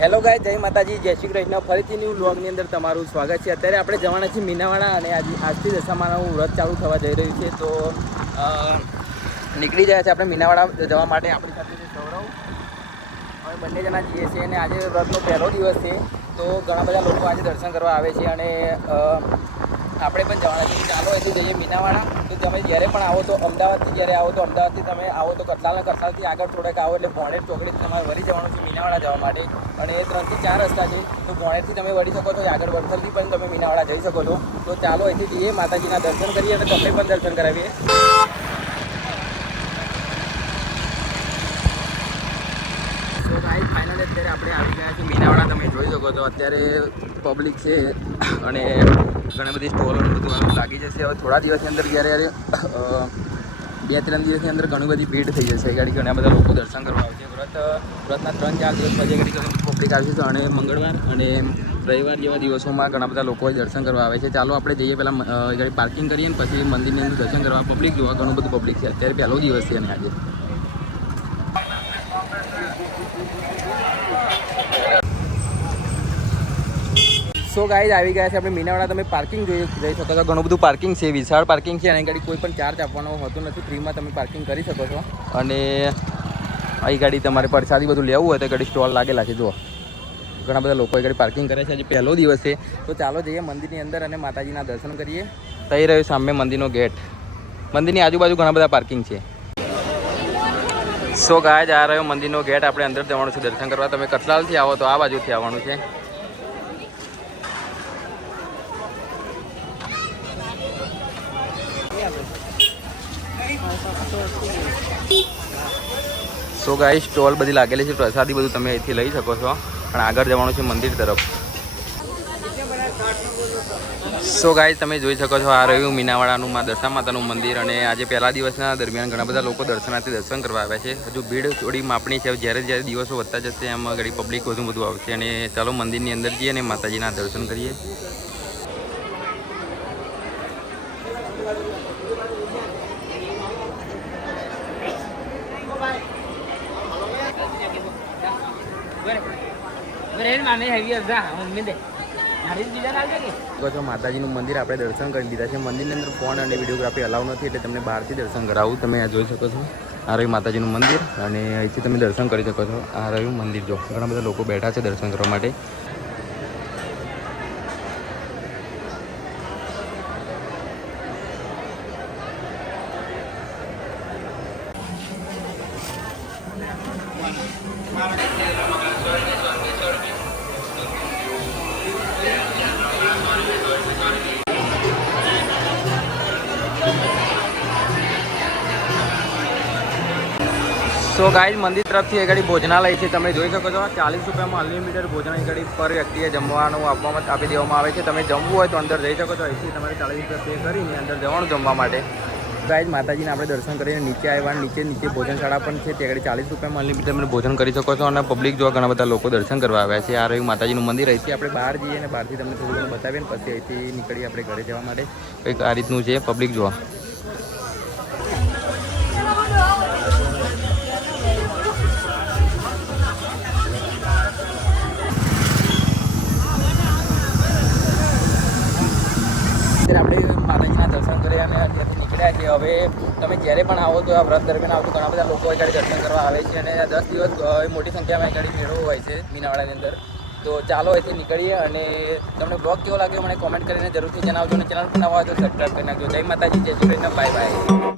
Hello ગાય જય માતાજી, જય શ્રી કૃષ્ણ. ફરીથી ન્યૂ બ્લોગની અંદર તમારું સ્વાગત છે. અત્યારે આપણે જવાના છીએ મીનાવાડા અને આજ આજથી દશામાનું વ્રત ચાલુ થવા જઈ રહ્યું છે. તો નીકળી ગયા છે આપણે મીનાવાડા જવા માટે આપણી સાથે છે સૌરવ. અમે બંને જણા જઈએ છીએ અને આજે વ્રતનો પહેલો દિવસ છે. તો ઘણા બધા લોકો આજે દર્શન કરવા આવે છે અને આપણે પણ જવાના છીએ. ચાલો અહીંથી જઈએ મીનાવાડા. તો તમે જ્યારે પણ આવો તો અમદાવાદથી જ્યારે આવો તો અમદાવાદથી તમે આવો તો કરતાલના કરતાલથી આગળ થોડાક આવો એટલે ભોણેર ચોકડીથી તમારે વળી જવાનું છે મીનાવાડા જવા માટે. અને એ ત્રણથી ચાર રસ્તા છે. તો ભોણેરથી તમે વળી શકો છો આગળ વડસરથી પણ તમે મીનાવાડા જઈ શકો છો. તો ચાલો, અહીંથી જઈએ, માતાજીના દર્શન કરીએ અને તમને પણ દર્શન કરાવીએ. અત્યારે આપણે આવી ગયા છીએ જોઈ શકો છો અત્યારે પબ્લિક છે અને ઘણી બધી સ્ટોલો બધું આમ લાગી જશે. હવે થોડા દિવસની અંદર જ્યારે બે ત્રણ દિવસની અંદર ઘણી બધી ભીડ થઈ જશે ગાડી ઘણા બધા લોકો દર્શન કરવા આવશે. વ્રત, વ્રતના ત્રણ ચાર દિવસ પછી ઘડી ઘણી બધી પબ્લિક આવશે અને મંગળવાર અને રવિવાર જેવા દિવસોમાં ઘણા બધા લોકો દર્શન કરવા આવે છે. ચાલો આપણે જઈએ પહેલાં ગાડી પાર્કિંગ કરીએ ને પછી મંદિરની અંદર દર્શન કરવા. પબ્લિક જોવા ઘણું બધું પબ્લિક છે. અત્યારે પહેલો દિવસ છે અને આજે. સો ગાઈઝ આવી ગયા છે. આપણે મીનાવાડા તમે પાર્કિંગ જોઈ જઈ શકો છો. ઘણું બધું પાર્કિંગ છે, વિશાળ પાર્કિંગ છે અને ગાડી કોઈ પણ ચાર્જ આપવાનો હોતો નથી. ફ્રીમાં તમે પાર્કિંગ કરી શકો છો. અને અહીં ગાડી તમારે પરસાદી બધું લેવું હોય તો ગાડી સ્ટોલ લાગેલા છે. જુઓ. ઘણા બધા લોકો ગાડી પાર્કિંગ કરે છે. આજે પહેલો દિવસ છે. તો ચાલો જઈએ મંદિરની અંદર અને માતાજીના દર્શન કરીએ. થઈ રહ્યું સામે મંદિરનો ગેટ મંદિરની આજુબાજુ ઘણા બધા પાર્કિંગ છે. સો ગાય જ આ રહ્યો મંદિરનો ગેટ આપણે અંદર જવાનું છે. દર્શન કરવા. તમે કઠલાલથી આવો તો આ બાજુથી આવવાનું છે. સો ગાઈ સ્ટોલ બધી લાગેલી છે, પ્રસાદી બધું તમે અહીંથી લઈ શકો છો. પણ આગળ જવાનું છે મંદિર તરફ. સો ગાય તમે જોઈ શકો છો, આ રહ્યું મીનાવાડાનું મા દશા માતાનું મંદિર અને આજે પહેલા દિવસના દરમિયાન ઘણા બધા લોકો દર્શનાર્થી દર્શન કરવા આવ્યા છે. હજુ ભીડ થોડી માપણી છે જ્યારે જ્યારે દિવસો વધતા જશે, એમ ઘડી પબ્લિક વધુ બધું આવશે. અને ચાલો મંદિરની અંદર જઈએ અને માતાજીના દર્શન કરીએ. છો માતાજીનું મંદિર આપણે દર્શન કરી લીધા છે. મંદિરની અંદર ફોન અને વિડીયોગ્રાફી અલાવ નથી એટલે તમને બહારથી દર્શન કરાવું. તમે આ જોઈ શકો છો. આ રહ્યું માતાજીનું મંદિર અને અહીંથી તમે દર્શન કરી શકો છો. આ રહ્યું મંદિર જો. ઘણા બધા લોકો બેઠા છે દર્શન કરવા માટે. સો ગાઈઝ, મંદિર તરફથી એ ગાડી ભોજનાલય છે. તમે જોઈ શકો છો, ચાલીસ રૂપિયામાં અનલિમિટેડ ભોજન એ ઘડી પર વ્યક્તિએ જમવાનું આપવામાં આપી દેવામાં આવે છે. તમે જમવું હોય તો અંદર જઈ શકો છો. અહીંથી તમારે ચાલીસ રૂપિયા પે કરીને અંદર જવાનું જમવા માટે. ગાઈઝ માતાજીને આપણે દર્શન કરીને નીચે આવ્યા નીચે નીચે ભોજનશાળા પણ છે, ત્યાં આગળ ચાલીસ રૂપિયામાં અનલિમિટેડ તમે ભોજન કરી શકો છો અને પબ્લિક જોવા ઘણા બધા લોકો દર્શન કરવા આવ્યા છે. આ રહ્યું માતાજીનું મંદિર, અહીંથી આપણે બહાર જઈએ અને બહારથી તમને થોડું ઘણું બતાવીએ ને પછી અહીંથી નીકળી આપણે ઘરે જવા માટે. કંઈક આ રીતનું છે પબ્લિક જોવા. નીકળ્યા છે. હવે તમે જ્યારે પણ આવો તો આ વ્રત દરમિયાન આવો ઘણા બધા લોકો આગળ દર્શન કરવા આવે છે અને દસ દિવસ મોટી સંખ્યામાં આગળ મેળો હોય છે મીનાવાડાની અંદર. તો ચાલો અહીંથી નીકળીએ અને તમને બ્લોગ કેવો લાગ્યો મને કોમેન્ટ કરીને જરૂરથી જણાવજો અને ચેનલ પર નવા હોય તો સબસ્ક્રાઈબ કરી નાખજો. જય માતાજી, જય શ્રી કૃષ્ણ બાય બાય